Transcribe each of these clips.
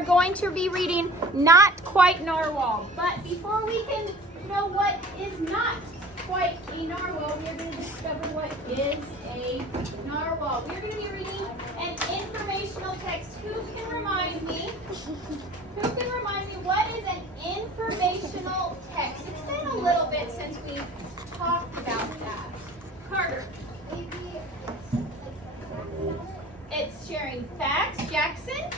are going to be reading Not Quite Narwhal. But before we can know what is not quite a narwhal, we are going to discover what is a narwhal. We are going to be reading an informational text. Who can remind me? What is an informational text? It's been a little bit since we talked about that. Carter. It's sharing facts. Jackson?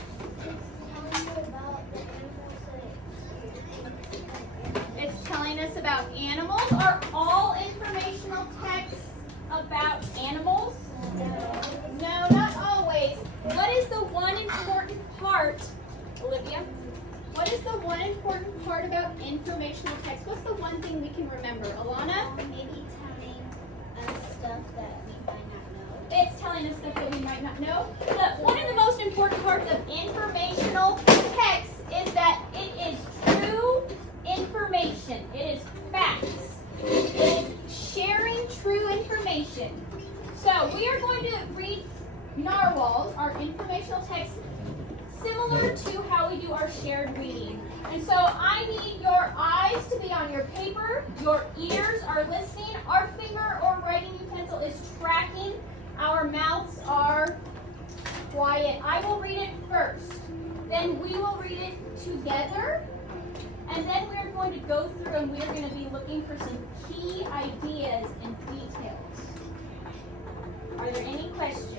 It's telling us about animals. Are all informational texts about animals? No, not always. What is the one important part, Olivia? What is the one important part about informational text? What's the one thing we can remember? Alana? Maybe telling us stuff that we might not know. It's telling us stuff that we might not know. But one of the most important parts of informational text is that it is true information. It is facts. It is sharing true information. So we are going to read narwhals, our informational text, similar to how we do our shared reading. And so I need your eyes to be on your paper, your ears are listening, our finger or writing utensil is tracking, our mouths are quiet. I will read it first, then we will read it together, and then we're going to go through and we're going to be looking for some key ideas and details. Are there any questions?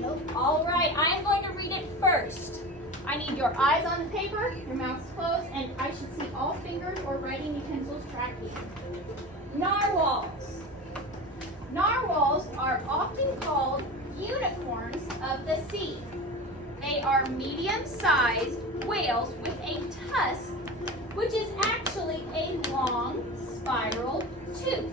Nope. All right, I am going to read it first. I need your eyes on the paper, your mouth's closed, and I should see all fingers or writing utensils tracking. Narwhals. Narwhals are often called unicorns of the sea. They are medium-sized whales with a tusk, which is actually a long spiral tooth.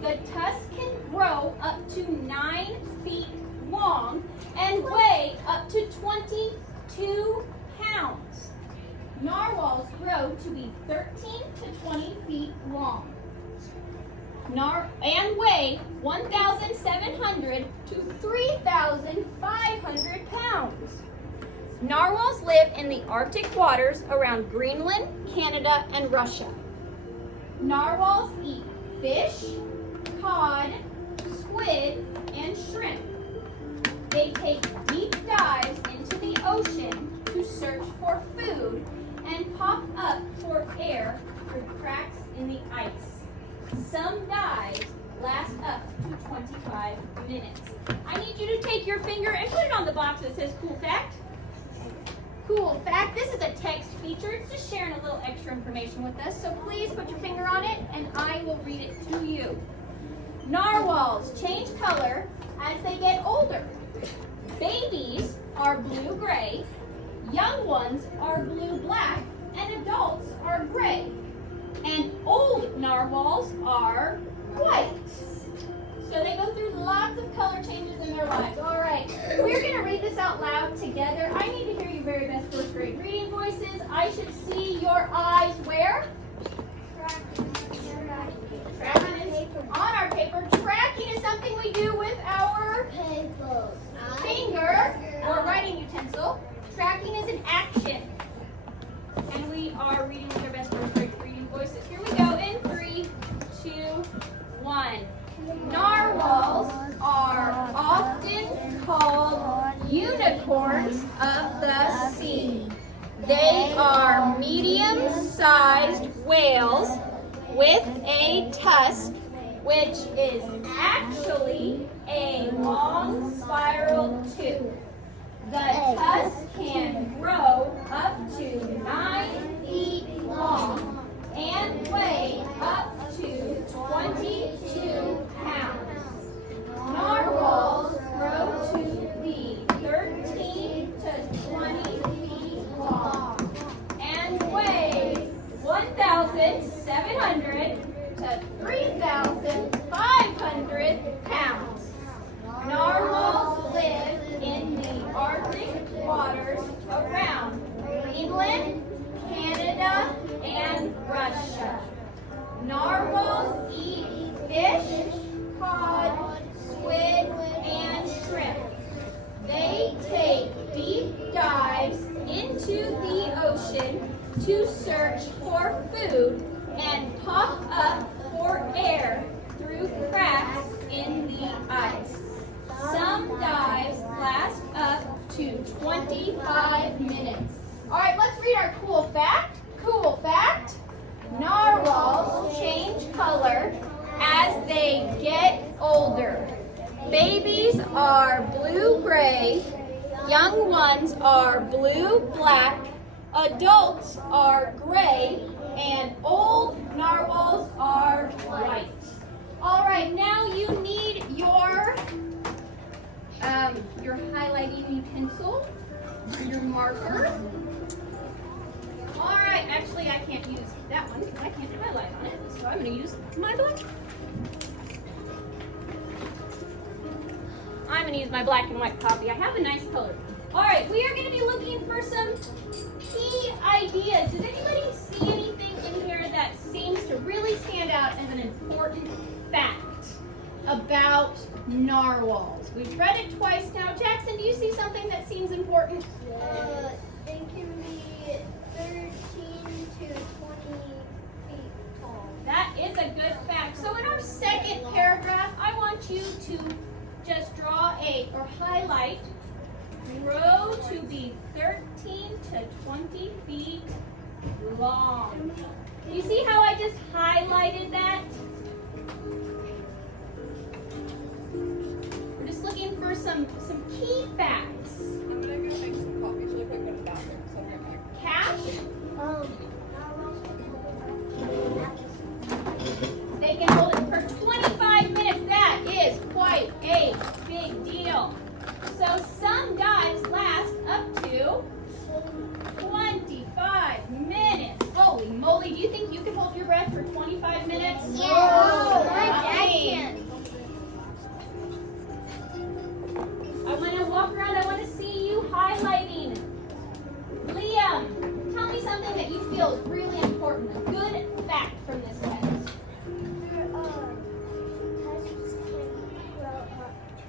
The tusk can grow up to 9 feet long and weigh up to 22 pounds. Narwhals grow to be 13 to 20 feet long and weigh 1,700 to 3,500 pounds. Narwhals live in the Arctic waters around Greenland, Canada, and Russia. Narwhals eat fish, cod, squid, and shrimp. They take deep dives into the ocean to search for food and pop up for air through cracks in the ice. Some dives last up to 25 minutes. I need you to take your finger and put it on the box that says cool fact. Cool fact. This is a text feature. It's just sharing a little extra information with us. So please put your finger on it and I will read it to you. Narwhals change color as they get older. Babies are blue-gray, young ones are blue-black, and adults are gray. And old narwhals are white. So they go through lots of color changes in their lives. All right, we're going to read this out loud together. I need to hear your very best first grade reading voices. I should see your eyes where? On our paper. Tracking is something we do with our finger or writing utensil. Tracking is an action. And we are reading with our best first grade reading voices. Here we go in 3, 2, 1. Narwhals are often called unicorns of the sea. They are medium-sized whales with a tusk, which is actually a long spiral tooth. The tusk can grow up to 9 feet long and weigh up to 22 pounds. Narwhals grow to be 13 to 20 feet long and weigh 1,700 to 3,500 pounds. Narwhals live in ocean to search for food and pop up for air through cracks in the ice. Some dives last up to 25 minutes. All right, let's read our cool fact. Cool fact. Narwhals change color as they get older. Babies are blue-gray, young ones are blue-black, adults are gray, and old narwhals are white. All right, now you need your highlighting pencil, your marker. All right, actually I can't use that one because I can't highlight on it, so I'm going to use my black. I'm going to use my black and white copy. I have a nice color. All right, we are going to be looking for some key ideas. Does anybody see anything in here that seems to really stand out as an important fact about narwhals? We've read it twice now. Jackson, do you see something that seems important? They can be 13 to 20 feet tall. That is a good fact. So in our second paragraph, I want you to just draw or highlight, grow to be 13 to 20 feet long. You see how I just highlighted that? We're just looking for some key facts. I'm gonna go make some coffee really quick, go to the bathroom, so I'll be right back. Cash, they can hold it for 25 minutes. That is quite a big deal. So some dives last up to 25 minutes. Holy moly, do you think you can hold your breath for 25 minutes? Yeah. Oh, My dad right. can. I want to walk around. I want to see you highlighting. Liam, tell me something that you feel is really important. A good fact from this test. Their tusks can grow up to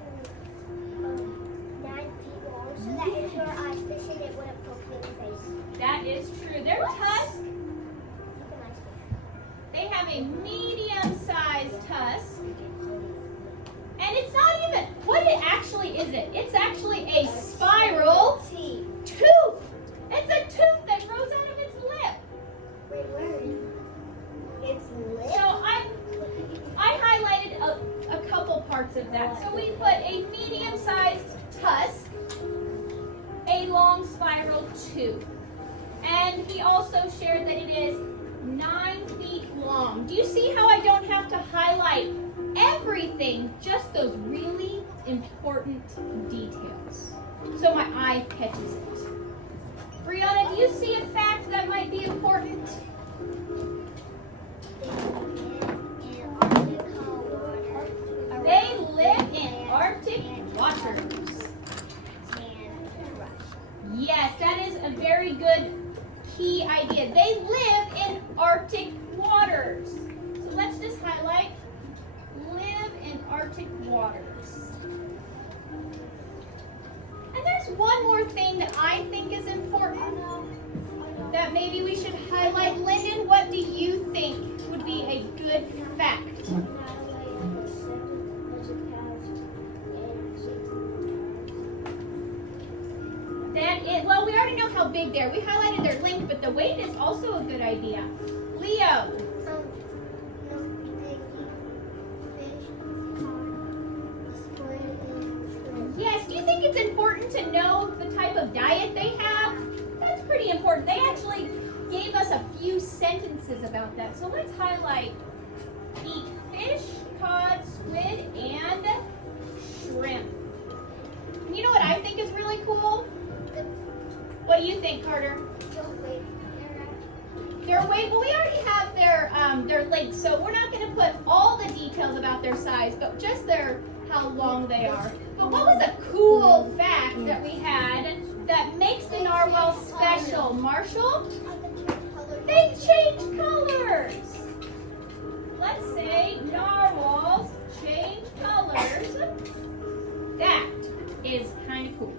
9 feet long, so that if your eyes fishing, it wouldn't poke you in the face. That is true. Their tusks, Look at my fish. they have a medium-sized tusk. And it's not even, what it actually is it? It's actually a spiral tooth. It's a tooth that grows out of its lip. Wait, where is it? It's lit? So I highlighted a couple parts of that. So we put a medium-sized tusk, a long spiral tooth. And he also shared that it is 9 feet long. Do you see how I don't have to highlight everything, just those really important details, so my eye catches it? Brianna, do you see a fact that might be important? They live in Arctic waters. Yes, that is a very good key idea. They live in Arctic waters. So let's just highlight live in Arctic waters. And there's one more thing that I think is important that maybe we should highlight. Lyndon, what do you think would be a good fact? Well, we already know how big they are. We highlighted their length, but the weight is also a good idea. Leo. Yes, do you think it's important to know the type of diet they have? That's pretty important. They actually gave us a few sentences about that. So let's highlight eat fish, cod, squid, and shrimp. And you know what I think is really cool? What do you think, Carter? Their weight, well, we already have their length, so we're not going to put all the details about their size, but just how long they are. But what was a cool fact that we had that makes the narwhal special? Marshall? They change colors. Let's say narwhals change colors. That is kind of cool.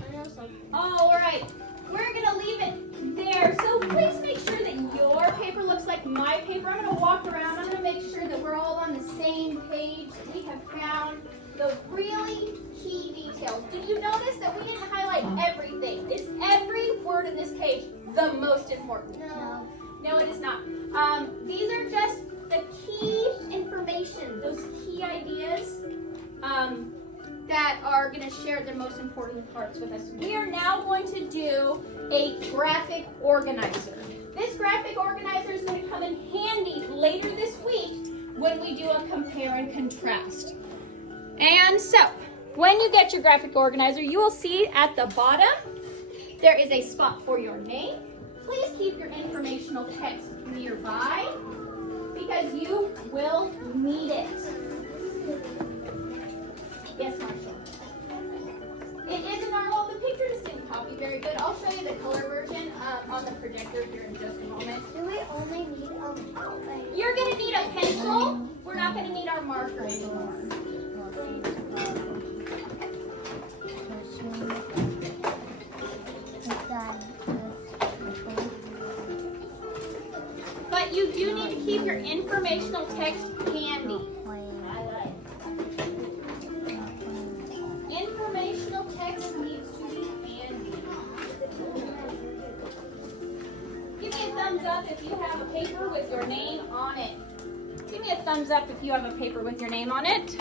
I know some All right, we're gonna leave it there. So please make sure that your paper looks like my paper. I'm gonna walk around. I'm gonna make sure that we're all on the same page. We have found those really key details. Did you notice that we didn't highlight everything? Is every word in this page the most important? No. No, it is not. These are just the key information, those key ideas that are going to share the most important parts with us. We are now going to do a graphic organizer. This graphic organizer is going to come in handy later this week when we do a compare and contrast. And so, when you get your graphic organizer, you will see at the bottom there is a spot for your name. Please keep your informational text nearby because you will need it. Yes, Marshall. It is a normal. The picture just didn't copy very good. I'll show you the color version on the projector here in just a moment. Do we only need outline? You're going to need a pencil. We're not going to need our marker anymore. But you do need to keep your informational text handy. Informational text needs to be handy. Give me a thumbs up if you have a paper with your name on it. Give me a thumbs up if you have a paper with your name on it.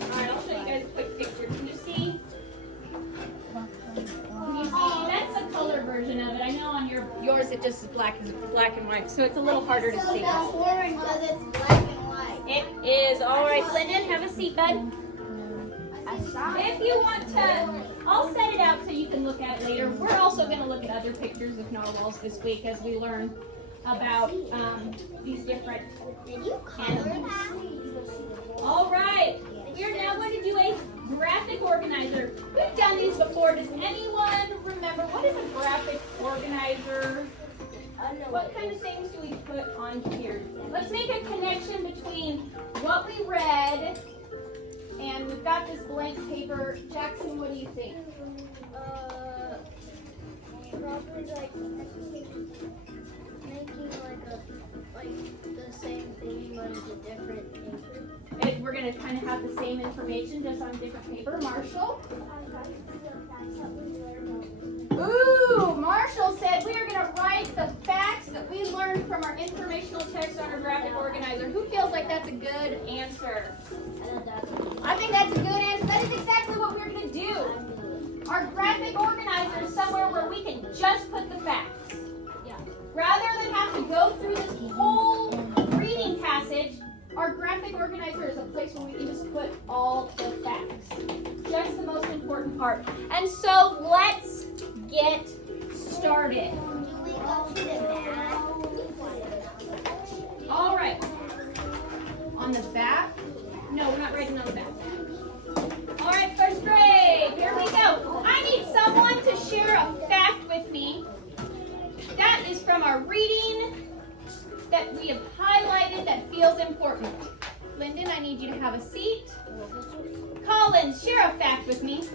Alright, I'll show you guys a quick picture. Can you see? Can you see? That's the color version of it. I know on yours it just is black and white, so it's a little harder to see. That's boring because it's black and white. It is. Alright, Lyndon, have a seat, bud. If you want to, I'll set it out so you can look at it later. We're also going to look at other pictures of narwhals this week as we learn about these different animals. All right, we are now going to do a graphic organizer. We've done these before. Does anyone remember what is a graphic organizer? What kind of things do we put on here? Let's make a connection between what we read and we've got this blank paper. Jackson, what do you think? Probably like making like the same thing but it's a different paper. We're going to kind of have the same information just on different paper. Marshall? Ooh, Marshall said we are going to write the facts that we learned from our informational text on our graphic organizer. Who feels like that's a good answer? I think that's a good answer. That is exactly what we're going to do. Our graphic organizer is somewhere where we can just put the facts. Rather than have to go through this whole reading passage, our graphic organizer is a place where we can just put all the facts. Just the most important part. And so let's get started. All right. On the back. No, we're not writing on the back. All right, first grade. Here we go. I need someone to share a fact with me. That is from our reading that we have highlighted that feels important. Lyndon, I need you to have a seat. Collins, share a fact with me.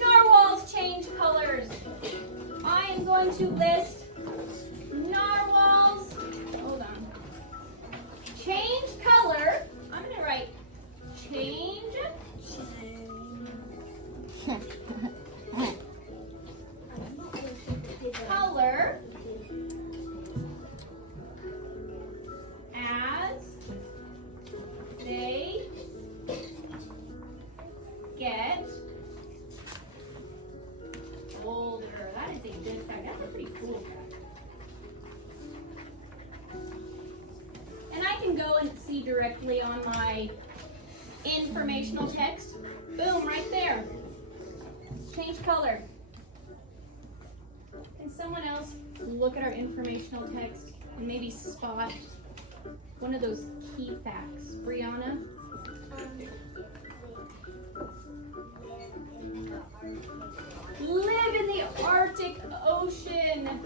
Narwhals change colors. I am going to list narwhals. Hold on. Change color. I'm going to write change. Color as they get older. That is a good fact. That's a pretty cool fact. And I can go and see directly on my informational text. Boom, right there. Change color. Can someone else look at our informational text and maybe spot one of those key facts? Brianna? Live in the Arctic Ocean.